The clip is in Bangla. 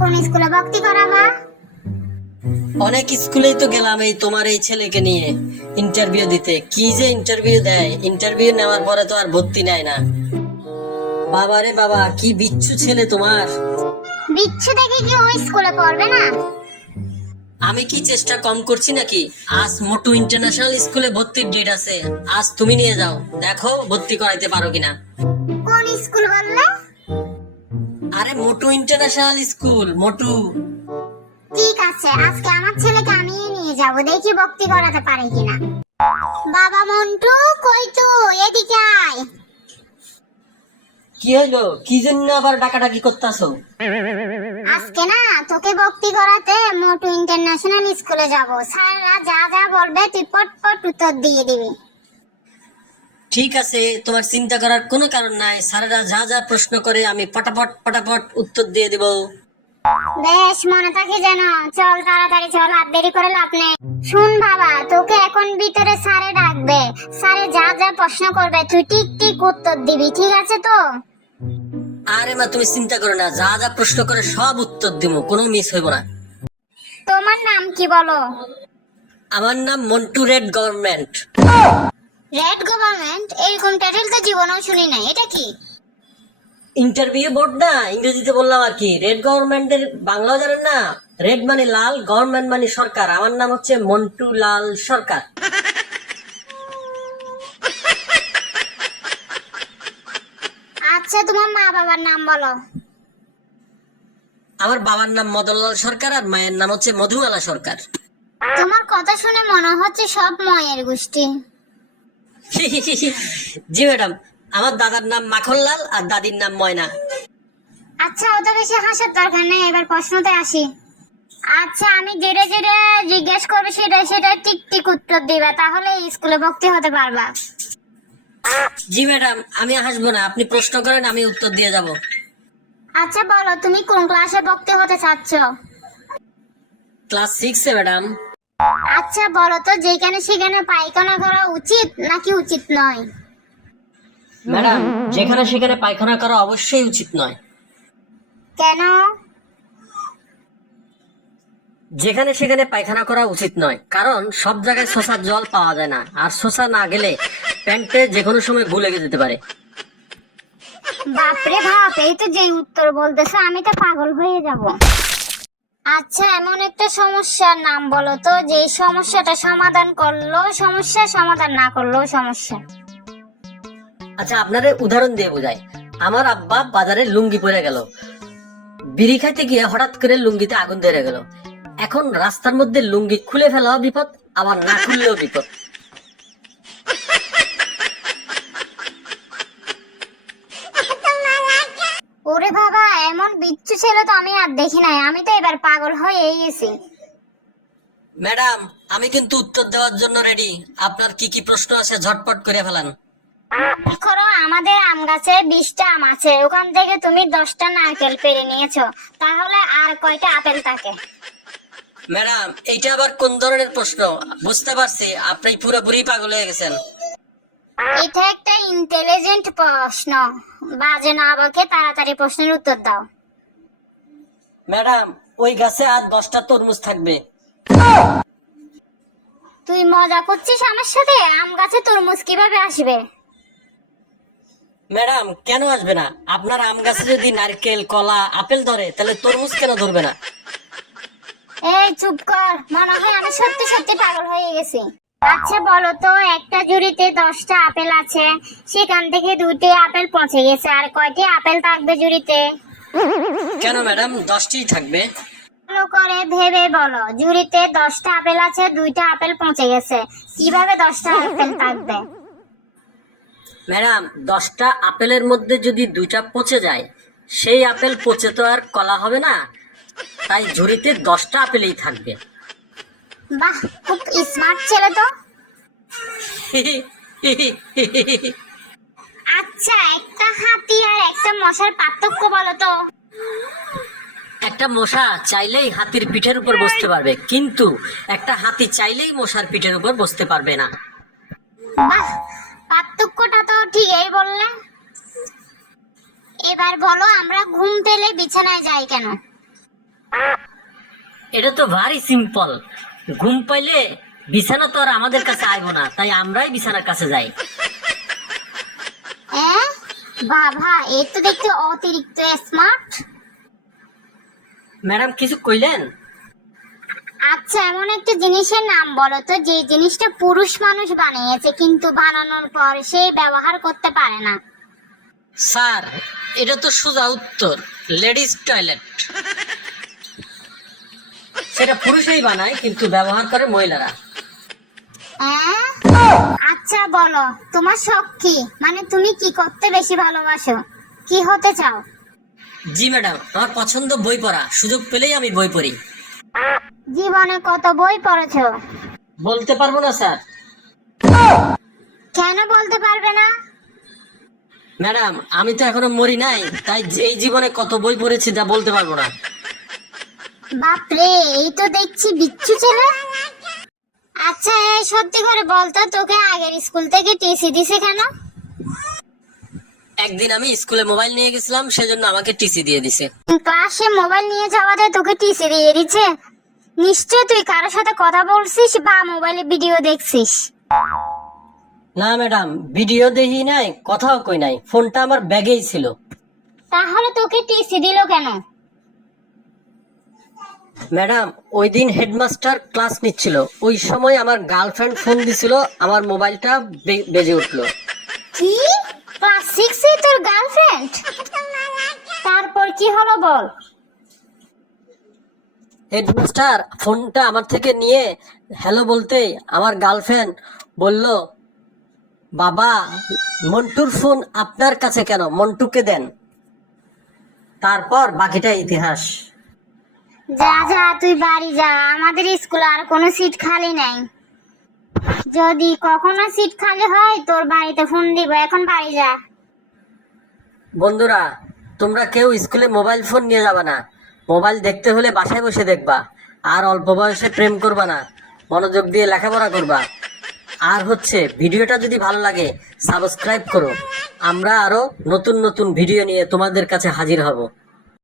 কোন স্কুলে ভর্তি করাবা? অনেক স্কুলেই তো গেলাম এই তোমার এই ছেলেকে নিয়ে ইন্টারভিউ দিতে। কি যে ইন্টারভিউ দেয়, ইন্টারভিউ নেওয়ার পরে তো আর ভর্তি নেয় না। বাবা রে বাবা, কি বিচ্ছু ছেলে তোমার। বিচ্ছু দেখে কি ওই স্কুলে পড়বে না? আমি কি চেষ্টা কম করছি নাকি? আজ মোটু ইন্টারন্যাশনাল স্কুলে ভর্তির ডেট আছে, আজ তুমি নিয়ে যাও, দেখো ভর্তি করাইতে পারো কিনা। কোন স্কুল বললে? আরে মোটু ইন্টারন্যাশনাল স্কুল, মোটু। ঠিক আছে, আজকে আমার ছেলেকে আমি নিয়ে যাব, দেখি ভর্তি করাতে পারি কিনা। বাবা মন্টু, কই তুই? এদিকে আয়। কি হইলো? কি জন্য আবার ডাকাডাকি করতেছো? আজকে না তোকে ভর্তি করাতে মোটু ইন্টারন্যাশনাল স্কুলে যাব। স্যাররা যা যা বলবে তুই পট উত্তর দিয়ে দিবি। ঠিক আছে, তোমার চিন্তা করার কোনো কারণ নাই। স্যারেরা যা যা প্রশ্ন করে আমি পটাপট উত্তর দিয়ে দেব। বেশ, মনে থাকে যেন। চল তাড়াতাড়ি চল, আর দেরি করে লাভ নেই। শুন বাবা, তোকে এখন ভিতরে স্যারে ডাকবে। স্যারে যা যা প্রশ্ন করবে তুই ঠিক ঠিক উত্তর দিবি, ঠিক আছে তো? আরে মা, তুমি চিন্তা করো না, যা যা প্রশ্ন করে সব উত্তর দিব, কোনো মিস হইব না। তোমার নাম কি বলো? আমার নাম Montu red government. Red government? এরকম টাইটেল তো জীবনেও শুনি নাই, এটা কি? ইন্টারভিউ বোর্ড না, ইংরেজিতে বললাম আর কি। রেড গভর্নমেন্টের বাংলাও জানেন না? রেড মানে লাল, গভর্নমেন্ট মানে সরকার। আমার নাম হচ্ছে মন্টু লাল সরকার। আচ্ছা, তোমার মা বাবার নাম বলো। আমার বাবার নাম মদনলাল সরকার আর মায়ের নাম হচ্ছে মধুমালা সরকার। তোমার কথা শুনে মনে হচ্ছে সব ময়ের গোষ্ঠী। জি ম্যাডাম, আমার দাদার নাম মাখনলাল আর দাদির নাম ময়না। আচ্ছা, অত বেশি হাসার দরকার নেই, এবার প্রশ্নতে আসি। আচ্ছা, আমি যেটা যেটা জিজ্ঞেস করবো সেটা ঠিক ঠিক উত্তর দিবা, তাহলে স্কুলে ভর্তি হতে পারবা। জি ম্যাডাম, আমি হাসবো না, আপনি প্রশ্ন করেন, আমি উত্তর দিয়ে যাব। আচ্ছা বলো, তুমি কোন ক্লাসে ভর্তি হতে চাচ্ছ? ক্লাস 6-এ ম্যাডাম। আচ্ছা বলো তো, যেখানে সেখানে পায়খানা করা উচিত নাকি উচিত নয়? ম্যাডাম, যেখানে সেখানে পায়খানা করা অবশ্যই উচিত নয়। কেন? যেখানে সেখানে পায়খানা করা উচিত নয়, কারণ সব জায়গায় শোষার জল পাওয়া যায় না, আর শোষা না গেলে প্যান্টে যে কোনো সময় গু লেগে যেতে পারে। বাপরে বাপ, এই তো যে উত্তর বলতেছে আমি তো পাগল হয়ে যাব। আচ্ছা, এমন একটা সমস্যার নাম বলো তো যে সমস্যাটা সমাধান করলেও সমস্যা, সমাধান না করলেও সমস্যা। আচ্ছা, আপনারে উদাহরণ দিয়ে বোঝাই। আমার আব্বা বাজারে লুঙ্গি পরে গেল, বিড়ি খাইতে গিয়ে হঠাৎ করে লুঙ্গিতে আগুন ধরে গেল। এখন রাস্তার মধ্যে লুঙ্গি খুলে ফেলাও বিপদ, আবার না খুললেও বিপদ। ওরে বাবা, এমন বিচ্ছু ছেলে তো আমি আর দেখি নাই, আমি তো এবার পাগল হয়ে গেছি। ম্যাডাম, আমি কিন্তু উত্তর দেওয়ার জন্য রেডি। আপনার কি কি প্রশ্ন আছে ঝটপট করে ফেলান। করো, আমাদের আম গাছে 20টা আম আছে, ওখান থেকে তুমি 10টা নারকেল পেড়ে নিয়েছো, তাহলে আর কয়টা আপেল থাকে? ম্যাডাম, এইটা আবার কোন ধরনের প্রশ্ন? বুঝতে পারছি আপনি পুরোপুরি পাগল হয়ে গেছেন। এটা একটা ইন্টেলিজেন্ট প্রশ্ন, বাজে না আমাকে, তাড়াতাড়ি প্রশ্নের উত্তর দাও। ম্যাডাম, ওই গাছে আর 10টা তরমুজ থাকবে। তুই মজা করছিস আমার সাথে? আম গাছে তরমুজ কিভাবে আসবে? ম্যাডাম, কেন আসবে না? আপনার আম গাছে যদি নারকেল, কলা, আপেল ধরে, তাহলে তরমুজ কেন ধরবে না? এই চুপ কর, মনে হয় আমি সত্যি সত্যি পাগল হয়ে গেছি। আচ্ছা বলো তো, একটা ঝুড়িতে 10টা আপেল আছে, সেখান থেকে 2টি আপেল পচে গেছে, আর কয়টি আপেল থাকবে ঝুড়িতে? কেন ম্যাডাম, 10টিই থাকবে। ভালো করে ভেবে বলো, ঝুড়িতে 10টা আপেল আছে, 2টা আপেল পচে গেছে, কিভাবে 10টা আপেল থাকবে? ম্যাডাম, 10টা আপেলের মধ্যে যদি 2টা পচে যায়, সেই আপেল পচে তো আর কলা হবে না, তাই ঝুড়িতে 10টা আপেলই থাকবে। বাহ, খুব স্মার্ট ছেলে তো। আচ্ছা, একটা হাতি আর একটা মশার পার্থক্য বলো তো। একটা মশা চাইলেই হাতির পিঠের উপর বসতে পারবে, কিন্তু একটা হাতি চাইলেই মশার পিঠের উপর বসতে পারবে না। বাহ, পার্থক্যটা তো ঠিকই বললে। এবার বলো, আমরা ঘুম পেলে বিছানায় যাই কেন? এটা তো ভারী সিম্পল। ঘুম পাইলে বিছানা তো আর আমাদের কাছে আইব না, তাই আমরাই বিছানার কাছে যাই। বাবা এই তো দেখতে অতিরিক্ত স্মার্ট। ম্যাডাম কিছু কইলেন? আচ্ছা এমন একটা জিনিসের নাম বলো তো যে জিনিসটা পুরুষ মানুষ বানিয়েছে কিন্তু বানানোর পর সে ব্যবহার করতে পারে না। স্যার এটা তো সোজা উত্তর, লেডিস টয়লেট। সেটা পুরুষই বানায় কিন্তু ব্যবহার করে মহিলারা। আচ্ছা বলো তোমার শখ কি, মানে তুমি কি করতে বেশি ভালোবাসো, কি হতে চাও? জি ম্যাডাম, আমার পছন্দ বই পড়া, সুযোগ পেলেই আমি বই পড়ি। জীবনে কত বই পড়েছো? বলতে পারবো না স্যার। কেন বলতে পারবে না? ম্যাডাম আমি তো এখনো মরি নাই, তাই এই জীবনে কত বই পড়েছি তা বলতে পারবো না। বাপরে এই তো দেখছি বিচ্ছু ছেলে। আচ্ছা সত্যি করে বলতো তোকে আগের স্কুল থেকে টিসি দিছে কেন? একদিন আমি স্কুলে মোবাইল নিয়ে গেছিলাম, সেজন্য আমাকে টিসি দিয়ে দিছে। ক্লাসে মোবাইল নিয়ে যাওয়াতে তোকে টিসি দিয়ে দিচ্ছে? নিশ্চয় তুই কারোর সাথে কথা বলছিস বা মোবাইলে ভিডিও দেখছিস। না ম্যাডাম, ভিডিও দেখি নাই, কথাও কই নাই, ফোনটা আমার ব্যাগেই ছিল। তাহলে তোকে টিসি দিল কেন? ম্যাডাম ওই দিন হেডমাস্টার ক্লাস নিচ্ছিল, ওই সময় আমার গার্লফ্রেন্ড ফোন দিছিল, আমার মোবাইলটা বেজে উঠলো। কি ক্লাস 6 এ তোর গার্লফ্রেন্ড? তারপর কি হলো বল। হেডমাস্টার ফোনটা আমার থেকে নিয়ে হ্যালো বলতেই আমার গার্লফ্রেন্ড বলল, বাবা মন্টুর ফোন আপনার কাছে কেন, মন্টুকে দেন। তারপর বাকিটা ইতিহাস। যা যা তুই বাড়ি যা, আমাদের স্কুলে আর কোনো সিট খালি নাই। যদি কখনো সিট খালি হয় তোর বাড়িতে ফোন দিব, এখন বাড়ি যা। বন্ধুরা তোমরা কেউ স্কুলে মোবাইল ফোন নিয়ে যাবা না, মোবাইল দেখতে হলে বাসায় বসে দেখবা, আর অল্প বয়সে প্রেম করবা না, মনোযোগ দিয়ে লেখাপড়া করবা। আর হচ্ছে ভিডিওটা যদি ভালো লাগে সাবস্ক্রাইব করো, আমরা আরো নতুন নতুন ভিডিও নিয়ে তোমাদের কাছে হাজির হব।